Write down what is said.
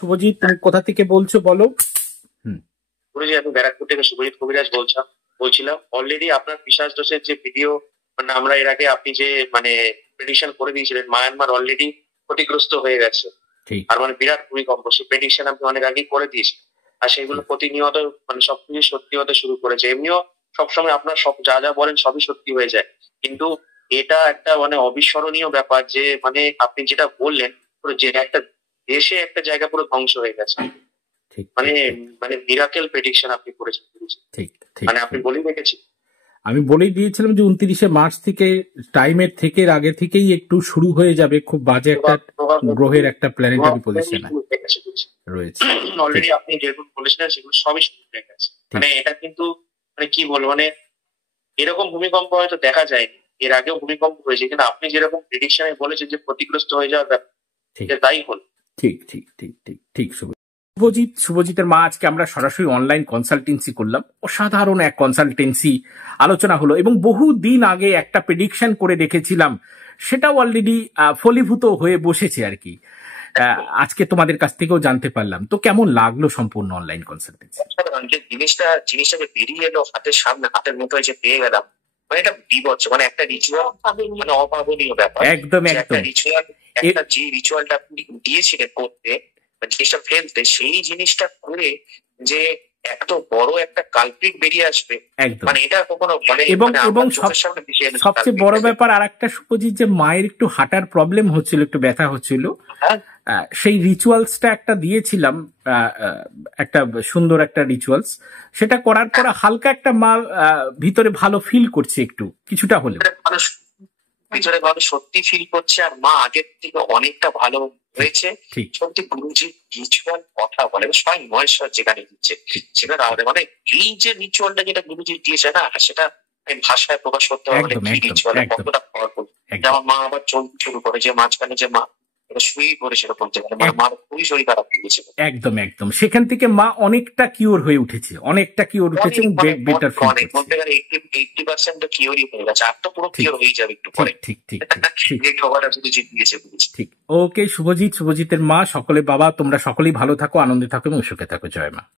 শুভজিৎ, তুমি কোথা থেকে বলছো বলো? গুরুজি, আমি ব্যারাকপুর থেকে শুভজিৎ কবিরাজ বলছিলাম। অলরেডি আপনার পিশাচ দোষের যে ভিডিও, মানে আমরা এর আগে আপনি যে মানে প্রেডিকশন করে দিয়েছিলেন, মায়ানমার অলরেডি ক্ষতিগ্রস্ত হয়ে গেছে। আর মানে বিরাট ভূমিকম্প, সেই প্রেডিকশন আপনি অনেক আগেই করে দিয়েছেন। আর সেগুলো প্রতিনিয়ত মানে সবকিছু সত্যি হতে শুরু করেছে। এমনিও সবসময় আপনার সব যা যা বলেন সবই সত্যি হয়ে যায়, কিন্তু এটা একটা মানে অবিস্মরণীয় ব্যাপার যে মানে আপনি যেটা বললেন, পুরো যে একটা দেশে একটা জায়গা পুরো ধ্বংস হয়ে গেছে। মানে মানে মিরাকেল প্রেডিকশন আপনি করেছেন। ঠিক ঠিক, মানে আপনি বলেই রেখেছেন। আমি বলেই দিয়েছিলাম যে 29শে মার্চ থেকে টাইমের থেকে আগে থেকেই একটু শুরু হয়ে যাবে খুব বাজে একটা গ্রহের একটা প্ল্যানেটারি পজিশন রয়েছে। অলরেডি আপনি যেগুলো বলেছিলেন সেগুলো সবই শুরু হয়ে গেছে। মানে এটা কিন্তু মানে কি বলবো, মানে এরকম ভূমিকম্প হয়তো দেখা যায়নি, এর আগেও ভূমিকম্প হয়েছে, কিন্তু আপনি যেরকম প্রেডিকশনে বলেছেন যে ক্ষতিগ্রস্ত হয়ে যাওয়ার ব্যাপার, তাই হল। ঠিক ঠিক ঠিক ঠিক ঠিক। শুভজিতের মা আজকে আমরা সরাসরি অনলাইন কনসালটেন্সি করলাম, অসাধারণ এক কনসালটেন্সি আলোচনা হলো, এবং বহু দিন আগে একটা প্রেডিকশন করে রেখেছিলাম, সেটাও অলরেডি ফলীভূত হয়ে বসেছে আর কি। আজকে তোমাদের কাছ থেকেও জানতে পারলাম। তো কেমন লাগলো সম্পূর্ণ অনলাইন কনসালটেন্সি? জিনিসটা যে বেরিয়ে এলো হাতের সামনে, হাতের মুঠোয় যে পেয়ে গেলাম, মানে এটা বিভৎস, মানে একটা রিচুয়াল, মানে অভাবনীয় ব্যাপার। একদম একদম। রিচুয়াল, একটা যে রিচুয়ালটা আপনি দিয়েছিলেন করতে, জিনিসটা ফেলতে, সেই জিনিসটা করে যে এত বড় একটা কালপ্রিট বেরিয়ে আসবে, মানে এটা কখনো মানে এবং সবচেয়ে বড় ব্যাপার আর একটা শুভজিৎ, যে মায়ের একটু হাঁটার প্রবলেম হচ্ছিল, একটু ব্যথা হচ্ছিল, সেই রিচুয়ালসটা একটা দিয়েছিলাম, একটা সুন্দর একটা রিচুয়ালস, সেটা করার পর হালকা একটা মা ভিতরে ভালো ফিল করছে, একটু কিছুটা হলেও ভিতরে ভালো সত্যি ফিল করছে, আর মা আগের থেকে অনেকটা ভালো হয়েছে। সত্যি গুরুজির রিচুয়াল কথা বলে স্বয়ং মহেশ্বর যেখানে দিচ্ছে সেখানে আমাদের মানে এই যে রিচুয়ালটা যেটা গুরুজি দিয়েছে না, সেটা ভাষায় প্রকাশ করতে হবে কি রিচুয়াল কতটা পাওয়ারফুল। যেমন মা আবার চলতে শুরু করে, যে মাঝখানে যে মা শুয়েই পড়েছিল বলতে গেলে, মানে মার খুবই শরীর খারাপ হয়েছিল। একদম একদম, সেখান থেকে মা অনেকটা কিওর হয়ে উঠেছে, অনেকটা কিওর উঠেছে, বেটার ফিল করছে। বলতে গেলে 80% কিওরই হয়ে গেছে, আর তো পুরো কিওর হয়ে যাবে একটু পরে। ঠিক ঠিক ঠিক এই খবরটা গুরুজি দিয়েছে। ঠিক। ওকে শুভজিতের মা, সকলে বাবা, তোমরা সকলেই ভালো থাকো, আনন্দে থাকো এবং সুখে থাকো। জয় মা।